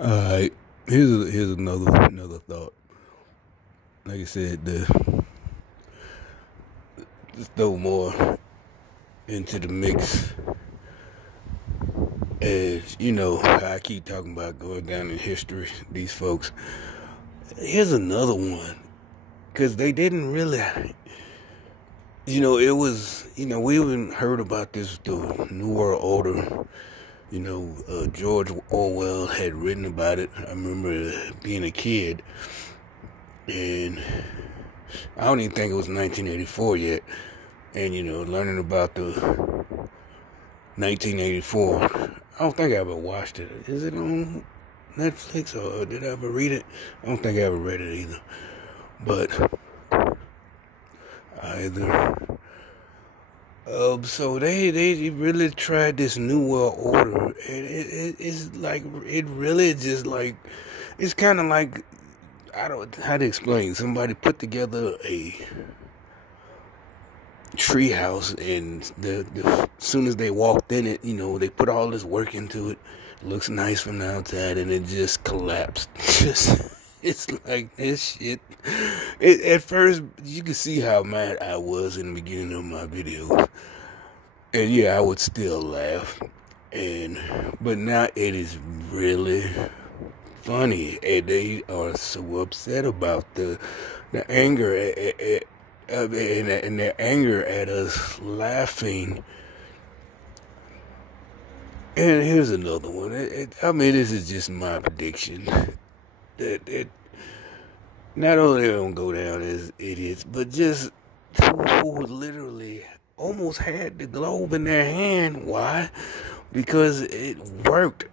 Alright, here's another thought. Like I said, just throw more into the mix. As you know, I keep talking about going down in history, these folks. Here's another one. Because they didn't really, it was, we even heard about this, the New World Order. George Orwell had written about it. I remember being a kid, and I don't even think it was 1984 yet. And, learning about the 1984, I don't think I ever watched it. Is it on Netflix, or did I ever read it? I don't think I ever read it either. But so they really tried this New World Order, and it's like, it really just like, it's kind of like, I don't know how to explain. Somebody put together a treehouse, and as soon as they walked in it, they put all this work into it. It looks nice from the outside, and it just collapsed. It's like this shit. At first, you can see how mad I was in the beginning of my videos. And yeah, I would still laugh. But now it is really funny. And they are so upset about the anger and their anger at us laughing. And here's another one. This is just my prediction. That not only they don't go down as idiots, but just who literally almost had the globe in their hand. Why? Because it worked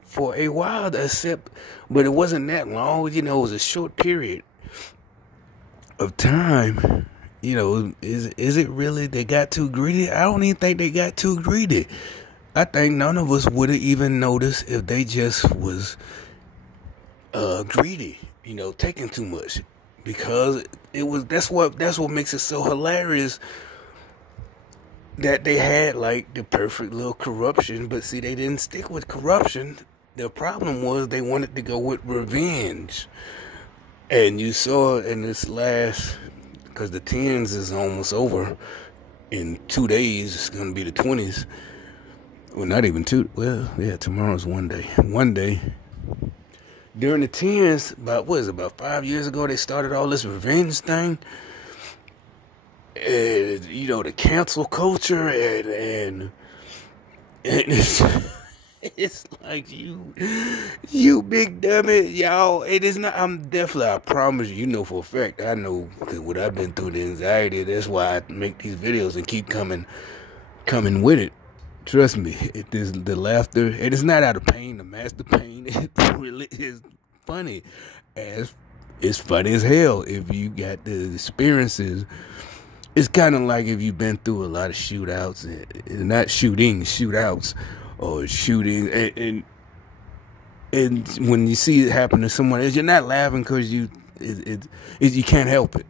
for a while, but it wasn't that long. It was a short period of time. Is it really they got too greedy? I don't even think they got too greedy. I think none of us would have even noticed if they just was greedy, taking too much, because that's what makes it so hilarious, that they had like the perfect little corruption. But see, they didn't stick with corruption. The problem was they wanted to go with revenge. And you saw in this last, because the 10s is almost over in 2 days, it's going to be the 20s. Well, not even two. Well, yeah, tomorrow's one day. During the 10s, about 5 years ago, they started all this revenge thing. And, the cancel culture, and it's like, you big dummy, y'all. It is not, I promise you, for a fact, I know, because what I've been through, the anxiety, that's why I make these videos and keep coming with it. Trust me, it is the laughter. It is not out of pain to mask the pain. It really is funny. It's funny as hell if you got the experiences. It's kind of like if you've been through a lot of shootouts, and not shootouts, or shooting, and when you see it happen to someone else, you're not laughing because you can't help it.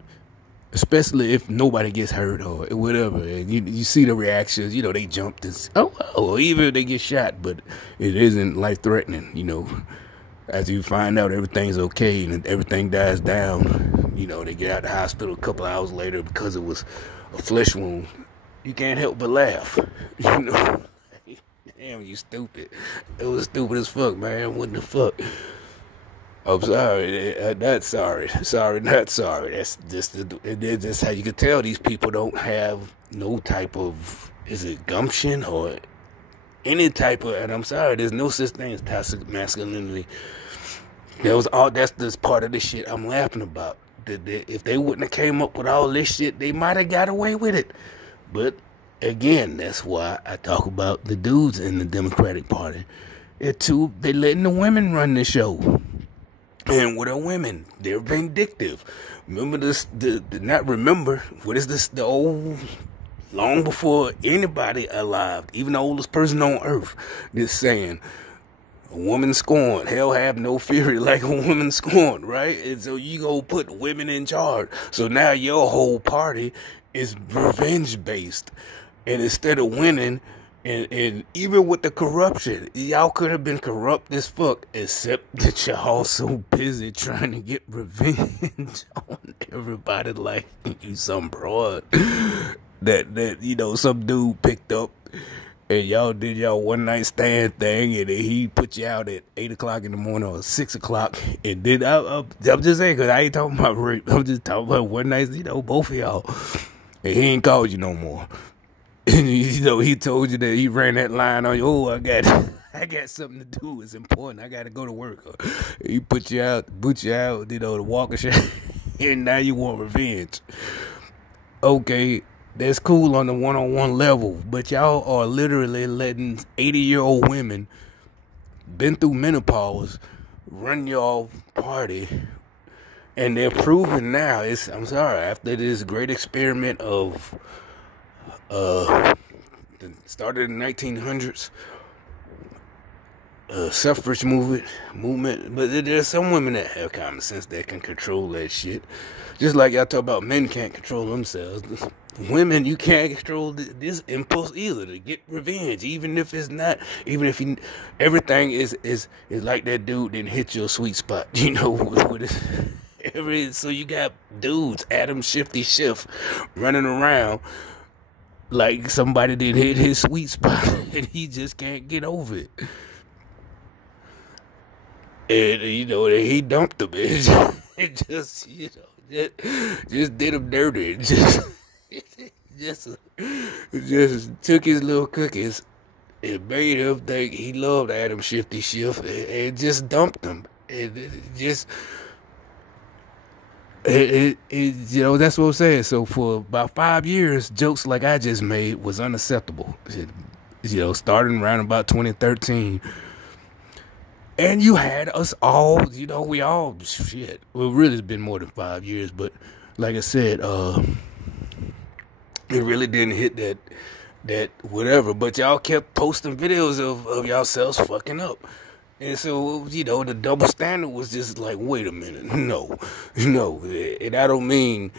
Especially if nobody gets hurt or whatever, and you see the reactions, they jump this, or even if they get shot, but it isn't life-threatening, as you find out everything's okay and everything dies down, they get out of the hospital a couple hours later because it was a flesh wound. You can't help but laugh, Damn, you stupid. It was stupid as fuck, man. What the fuck? I'm sorry, not sorry. Sorry, not sorry. That's just how you can tell these people don't have no type of, is it gumption or any type of, and I'm sorry, there's no such thing as toxic masculinity. That's this part of the shit I'm laughing about. If they wouldn't have came up with all this shit, they might have got away with it. But again, that's why I talk about the dudes in the Democratic Party. They letting the women run the show. And with our women, they're vindictive. Remember this, what is this, the old, long before anybody alive, even the oldest person on earth, this saying, a woman scorned, hell have no fury like a woman scorned, right? And so you go put women in charge. So now your whole party is revenge based. And instead of winning, And even with the corruption, y'all could have been corrupt as fuck, except that y'all so busy trying to get revenge on everybody like you some broad that you know some dude picked up and y'all did y'all one night stand thing and then he put you out at 8 o'clock in the morning or 6 o'clock and then I'm just saying because I ain't talking about rape, I'm just talking about one night, you know, both of y'all, and he ain't called you no more. And you know, he told you that he ran that line on you. Oh, I got something to do. It's important. I got to go to work. He put you out, you know, to walk a shot. And now you want revenge. Okay, that's cool on the one-on-one level. But y'all are literally letting 80-year-old women, been through menopause, run y'all party. And they're proving now, I'm sorry, after this great experiment of started in the 1900s, suffrage movement, but there's some women that have common sense that can control that shit. Just like y'all talk about men can't control themselves. Women, you can't control this impulse either to get revenge, even if it's not, even if everything is like that dude didn't hit your sweet spot, you know, with it. So you got dudes, Adam Shifty Schiff, running around like somebody did hit his sweet spot and he just can't get over it. And, you know, he dumped the bitch. It just, you know, just did him dirty. Just took his little cookies and made him think he loved Adam Shifty Schiff and just dumped him. And you know, that's what I'm saying. So for about 5 years, jokes like I just made was unacceptable. You know, starting around about 2013. And you had us all, you know, we all, shit. Well, really it's been more than 5 years, but like I said, it really didn't hit that whatever. But y'all kept posting videos of yourselves fucking up. And so, you know, the double standard was just like, wait a minute, no. And I don't mean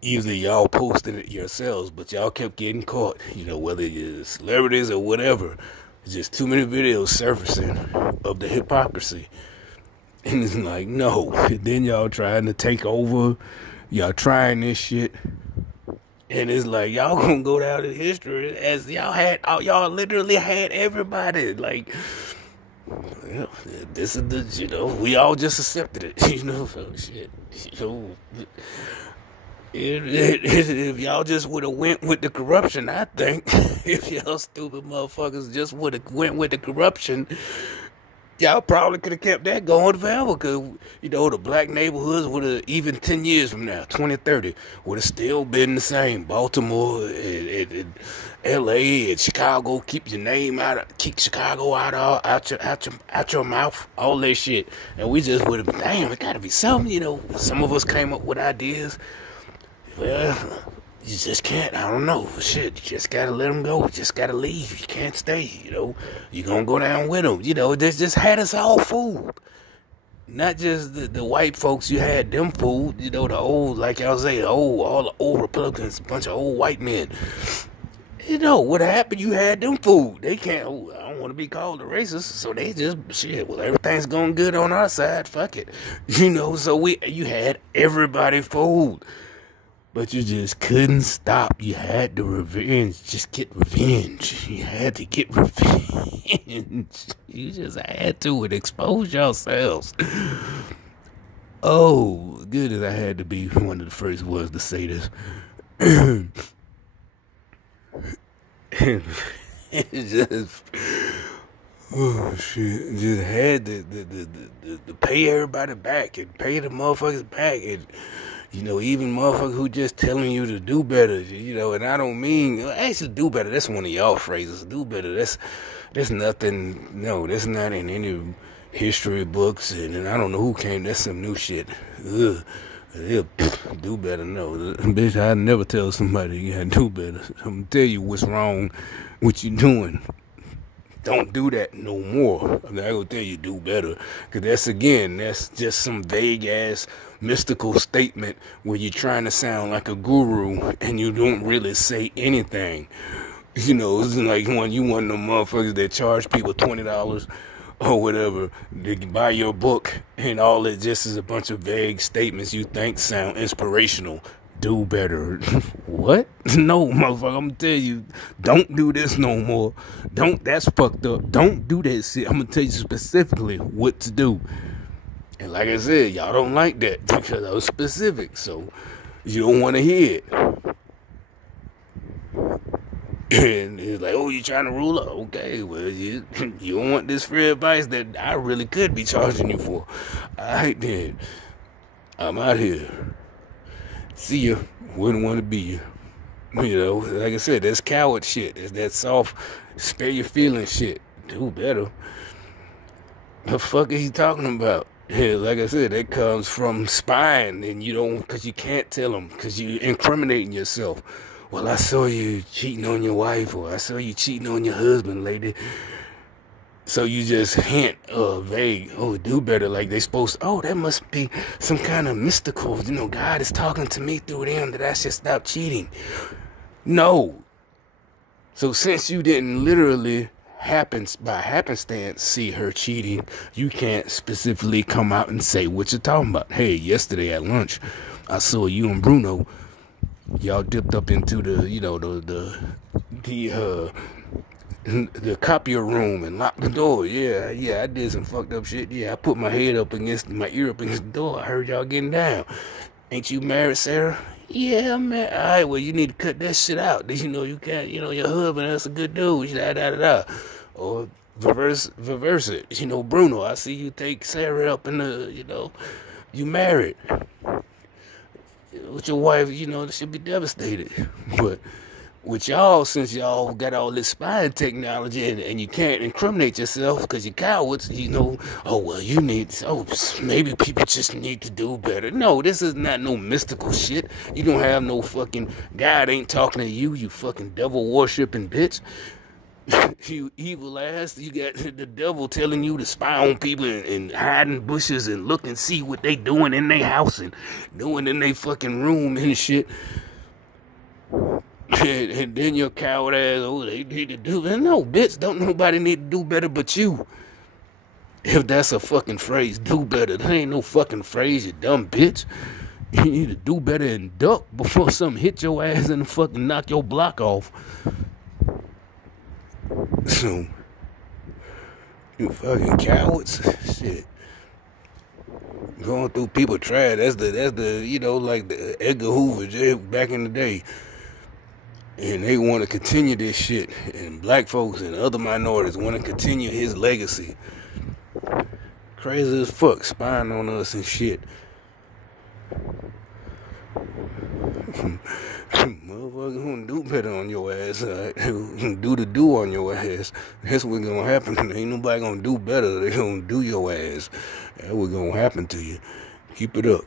either y'all posting it yourselves, but y'all kept getting caught, you know, whether you're celebrities or whatever. Just too many videos surfacing of the hypocrisy. And it's like, no. And then y'all trying to take over, y'all trying this shit. And it's like, y'all gonna go down in history as y'all literally had everybody, like, well, this is the, you know, we all just accepted it, you know, so shit, you know, if y'all just would have went with the corruption, I think, if y'all stupid motherfuckers just would have went with the corruption, y'all probably could have kept that going forever, because, you know, the black neighborhoods would have, even 10 years from now, 2030, would have still been the same. Baltimore and L.A. and Chicago, keep your name keep Chicago out your mouth, all that shit. And we just would have, damn, it gotta be something, you know. Some of us came up with ideas. Well, you just can't, I don't know, shit, you just gotta let them go, you just gotta leave, you can't stay, you know, you gonna go down with them, you know, they just had us all fooled, not just the white folks, you had them fooled, you know, the old, like y'all say, all the old Republicans, a bunch of old white men, you know, what happened, you had them fooled, they can't, I don't want to be called a racist, so they just, shit, well, everything's going good on our side, fuck it, you know, so you had everybody fooled. But you just couldn't stop. You had to revenge. Just get revenge. You had to get revenge. You just had to and expose yourselves. Oh, good as I had to be one of the first ones to say this. It just, oh shit, just had to pay everybody back and pay the motherfuckers back, and you know, even motherfuckers who just telling you to do better, you know, and I don't mean, actually do better, that's one of y'all phrases, do better, that's nothing, no, that's not in any history books, and I don't know who came, that's some new shit, ugh, yeah, do better, no, bitch, I never tell somebody you gotta do better, I'm gonna tell you what's wrong, what you doing. Don't do that no more. I'm not gonna tell you do better, because that's just some vague ass mystical statement where you're trying to sound like a guru and you don't really say anything. You know, it's like when you one of them motherfuckers that charge people $20 or whatever to buy your book, and all it just is a bunch of vague statements you think sound inspirational. Do better. What? No, motherfucker, I'm gonna tell you, don't do this no more. That's fucked up. Don't do that shit. I'm gonna tell you specifically what to do. And like I said, y'all don't like that because I was specific, so you don't want to hear it. And it's like, oh, you trying to rule up? Okay, well, you don't want this free advice that I really could be charging you for. All right, then. I'm out here. See ya. Wouldn't want to be you. You know, like I said, that's coward shit. That's that soft, spare your feelings shit. Do better. The fuck is he talking about? Yeah, like I said, that comes from spying, and you don't, because you can't tell them, because you're incriminating yourself. Well, I saw you cheating on your wife, or I saw you cheating on your husband, lady. So you just hint, vague, do better, like they supposed to, that must be some kind of mystical, God is talking to me through them that I should stop cheating. No. So since you didn't literally by happenstance see her cheating, you can't specifically come out and say what you're talking about. Hey, yesterday at lunch, I saw you and Bruno, y'all dipped up into the copier room and locked the door. Yeah, I did some fucked up shit. Yeah, I put my ear up against the door. I heard y'all getting down. Ain't you married, Sarah? Yeah, I'm married. All right, well, you need to cut that shit out. You can't, your husband, that's a good dude. Or reverse it. Bruno, I see you take Sarah up in the, you married. With your wife, she'll be devastated. But with y'all, since y'all got all this spying technology and you can't incriminate yourself because you're cowards, maybe people just need to do better. No, this is not no mystical shit. You don't have no fucking, God ain't talking to you, you fucking devil worshipping bitch. You evil ass, you got the devil telling you to spy on people and hide in bushes and look and see what they doing in their house and doing in their fucking room and shit. And then your coward ass, they need to do better. No, bitch, don't nobody need to do better but you. If that's a fucking phrase, do better. That ain't no fucking phrase, you dumb bitch. You need to do better and duck before something hit your ass and fucking knock your block off. So, you fucking cowards, shit. Going through people trash. That's the like the Edgar Hoover back in the day. And they want to continue this shit. And black folks and other minorities want to continue his legacy. Crazy as fuck, spying on us and shit. Motherfuckers gonna do better on your ass. Do on your ass. That's what's gonna happen. Ain't nobody gonna do better. They gonna do your ass. That's what's gonna happen to you. Keep it up.